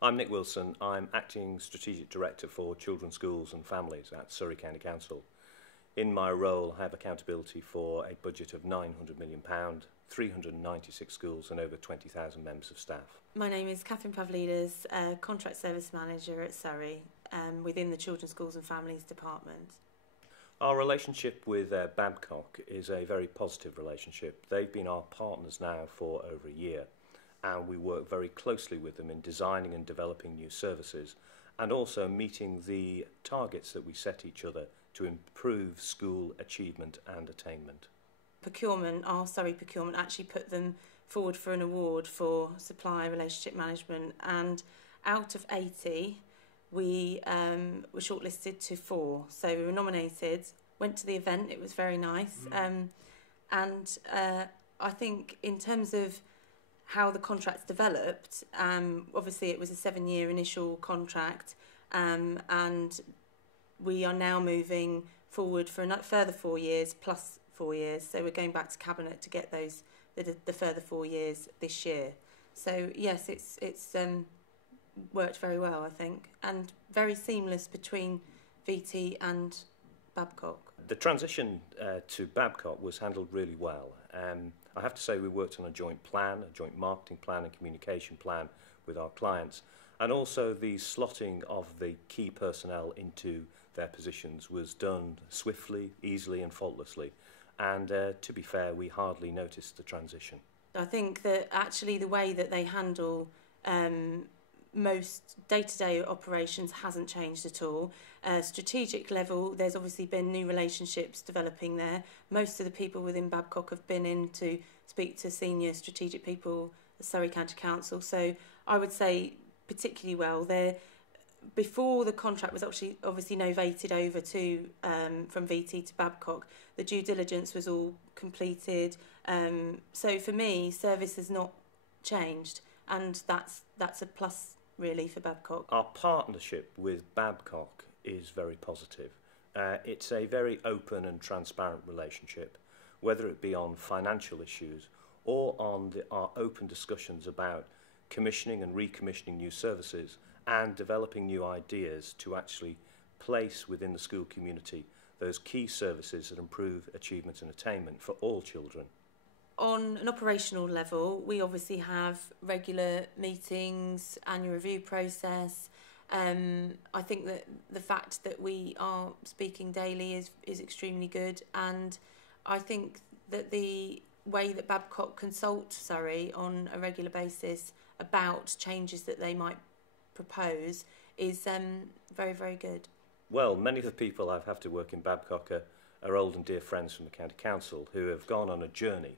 I'm Nick Wilson. I'm Acting Strategic Director for Children's Schools and Families at Surrey County Council. In my role, I have accountability for a budget of £900 million, 396 schools and over 20,000 members of staff. My name is Catherine Pavlidis, Contract Service Manager at Surrey within the Children's Schools and Families Department. Our relationship with Babcock is a very positive relationship. They've been our partners now for over a year, and we work very closely with them in designing and developing new services and also meeting the targets that we set each other to improve school achievement and attainment. Procurement, our Surrey procurement, actually put them forward for an award for supplier relationship management, and out of 80 we were shortlisted to 4. So we were nominated, went to the event, it was very nice. And I think in terms of how the contract's developed, obviously it was a 7-year initial contract, and we are now moving forward for a further 4 years plus 4 years. So we're going back to Cabinet to get those the further 4 years this year. So yes, it's worked very well, I think, and very seamless between VT and Babcock. The transition to Babcock was handled really well. I have to say we worked on a joint plan, a joint marketing plan and communication plan with our clients, and also the slotting of the key personnel into their positions was done swiftly, easily and faultlessly, and to be fair, we hardly noticed the transition. I think that actually the way that they handle most day-to-day operations hasn't changed at all. Strategic level, there's obviously been new relationships developing there. Most of the people within Babcock have been in to speak to senior strategic people at Surrey County Council, so I would say particularly well. Before the contract was actually obviously novated over to from VT to Babcock, the due diligence was all completed. So for me, service has not changed, and that's a plus really for Babcock. Our partnership with Babcock is very positive. It's a very open and transparent relationship, whether it be on financial issues or on our open discussions about commissioning and recommissioning new services and developing new ideas to actually place within the school community those key services that improve achievement and attainment for all children. On an operational level, we obviously have regular meetings, annual review process. I think that the fact that we are speaking daily is extremely good, and I think that the way that Babcock consult Surrey on a regular basis about changes that they might propose is very, very good. Well, many of the people I've had to work in Babcock are old and dear friends from the County Council who have gone on a journey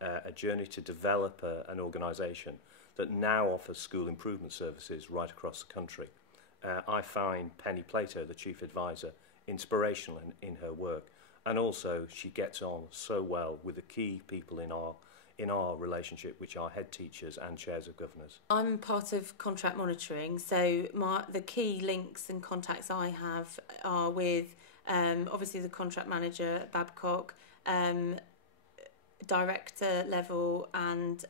to develop an organisation that now offers school improvement services right across the country. I find Penny Plato, the Chief Advisor, inspirational in her work, and also she gets on so well with the key people in our relationship, which are head teachers and chairs of governors. I'm part of contract monitoring, so the key links and contacts I have are with obviously the contract manager at Babcock, director level, and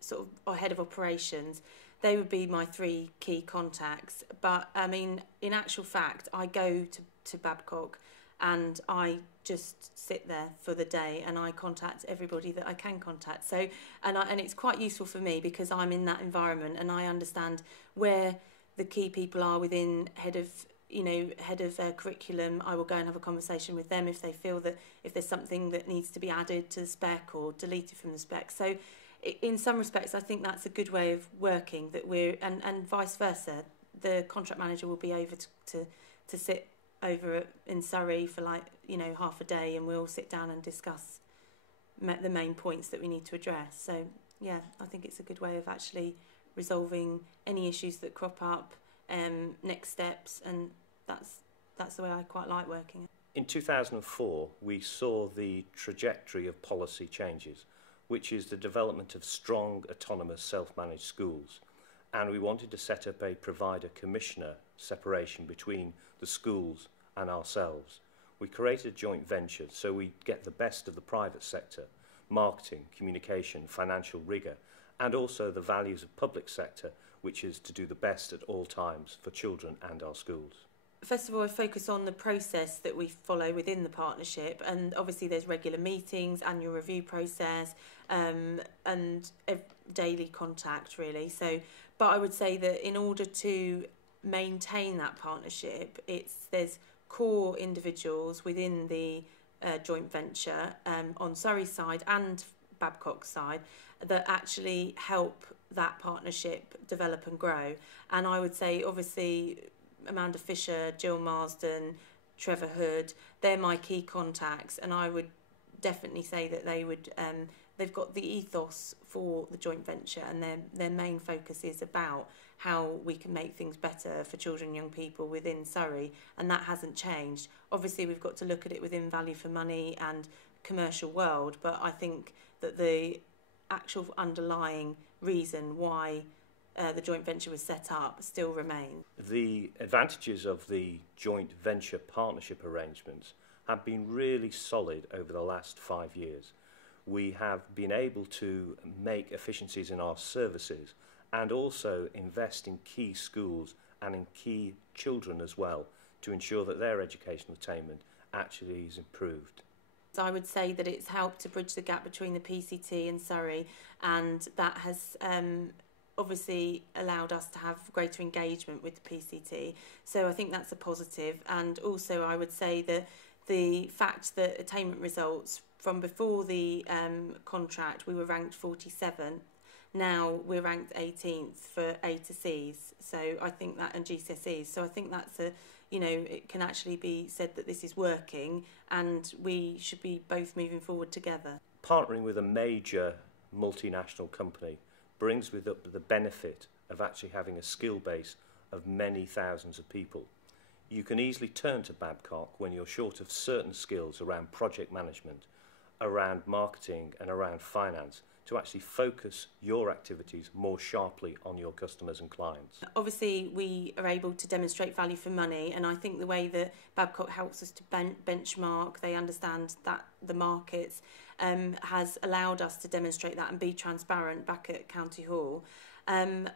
sort of our head of operations. They would be my 3 key contacts. But I mean, in actual fact, I go to Babcock and I just sit there for the day and I contact everybody that I can contact. So and it's quite useful for me because I'm in that environment and I understand where the key people are within head of curriculum. I will go and have a conversation with them if they feel that if there's something that needs to be added to the spec or deleted from the spec. So in some respects, I think that's a good way of working, that and vice versa. The contract manager will be over to sit over in Surrey for half a day, and we'll sit down and discuss the main points that we need to address. So yeah, I think it's a good way of actually resolving any issues that crop up, next steps, and that's the way I quite like working. In 2004, we saw the trajectory of policy changes, which is the development of strong, autonomous, self-managed schools. And we wanted to set up a provider-commissioner separation between the schools and ourselves. We created a joint venture so we get the best of the private sector, marketing, communication, financial rigour, and also the values of public sector, which is to do the best at all times for children and our schools. First of all, I focus on the process that we follow within the partnership, and obviously there's regular meetings, annual review process, and daily contact really. So, but I would say that in order to maintain that partnership, there's core individuals within the joint venture on Surrey's side and Babcock's side that actually help that partnership develop and grow. And I would say obviously Amanda Fisher, Jill Marsden, Trevor Hood, they're my key contacts, and I would definitely say that they've got the ethos for the joint venture, and their main focus is about how we can make things better for children and young people within Surrey, and that hasn't changed. Obviously we've got to look at it within value for money and commercial world, but I think that the actual underlying reason why the joint venture was set up still remains. The advantages of the joint venture partnership arrangements have been really solid over the last 5 years. We have been able to make efficiencies in our services and also invest in key schools and in key children as well to ensure that their educational attainment actually is improved. So I would say that it's helped to bridge the gap between the PCT and Surrey, and that has obviously allowed us to have greater engagement with the PCT. So I think that's a positive. And also I would say that the fact that attainment results from before the contract, we were ranked 47th. Now we're ranked 18th for A to C's. So I think that, and GCSEs. So I think that's it can actually be said that this is working, and we should be both moving forward together. Partnering with a major multinational company brings with it the benefit of actually having a skill base of many thousands of people. You can easily turn to Babcock when you're short of certain skills around project management, around marketing and around finance, to actually focus your activities more sharply on your customers and clients. Obviously we are able to demonstrate value for money, and I think the way that Babcock helps us to benchmark, they understand that the markets, has allowed us to demonstrate that and be transparent back at County Hall.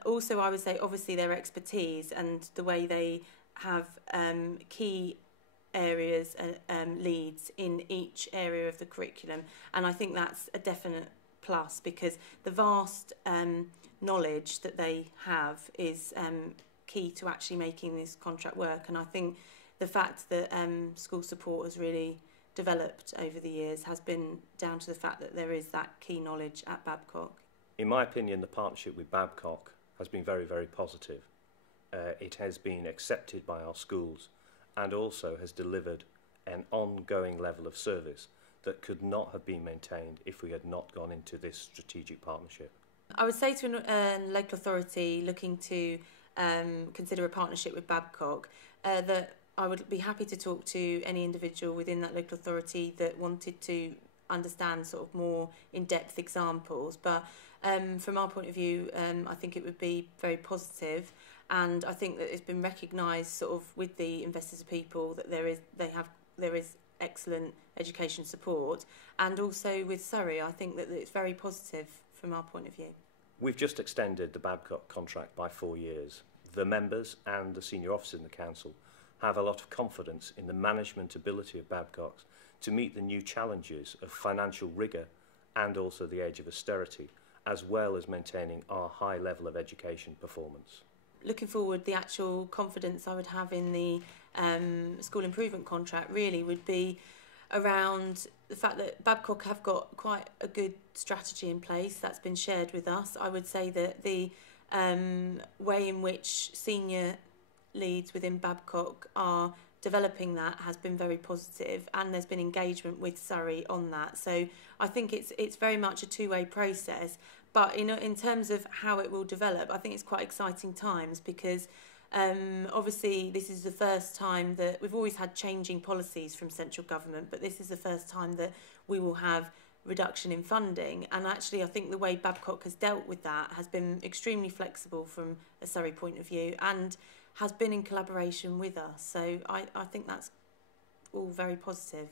Also I would say obviously their expertise and the way they have key areas leads in each area of the curriculum, and I think that's a definite plus, because the vast knowledge that they have is key to actually making this contract work. And I think the fact that school support has really developed over the years has been down to the fact that there is that key knowledge at Babcock. In my opinion, the partnership with Babcock has been very, very positive. It has been accepted by our schools and also has delivered an ongoing level of service that could not have been maintained if we had not gone into this strategic partnership. I would say to a local authority looking to consider a partnership with Babcock that I would be happy to talk to any individual within that local authority that wanted to understand sort of more in-depth examples. But from our point of view, I think it would be very positive, and I think that it's been recognised sort of with the investors of people that there is excellent education support, and also with Surrey I think that it's very positive from our point of view. We've just extended the Babcock contract by 4 years. The members and the senior officers in the council have a lot of confidence in the management ability of Babcock to meet the new challenges of financial rigour and also the age of austerity, as well as maintaining our high level of education performance. Looking forward, the actual confidence I would have in the school improvement contract really would be around the fact that Babcock have got quite a good strategy in place that's been shared with us. I would say that the way in which senior leads within Babcock are developing that has been very positive, and there's been engagement with Surrey on that. So I think it's very much a two-way process. But in terms of how it will develop, I think it's quite exciting times, because obviously this is the first time that we've always had changing policies from central government, but this is the first time that we will have reduction in funding. And actually I think the way Babcock has dealt with that has been extremely flexible from a Surrey point of view, and has been in collaboration with us. So I think that's all very positive.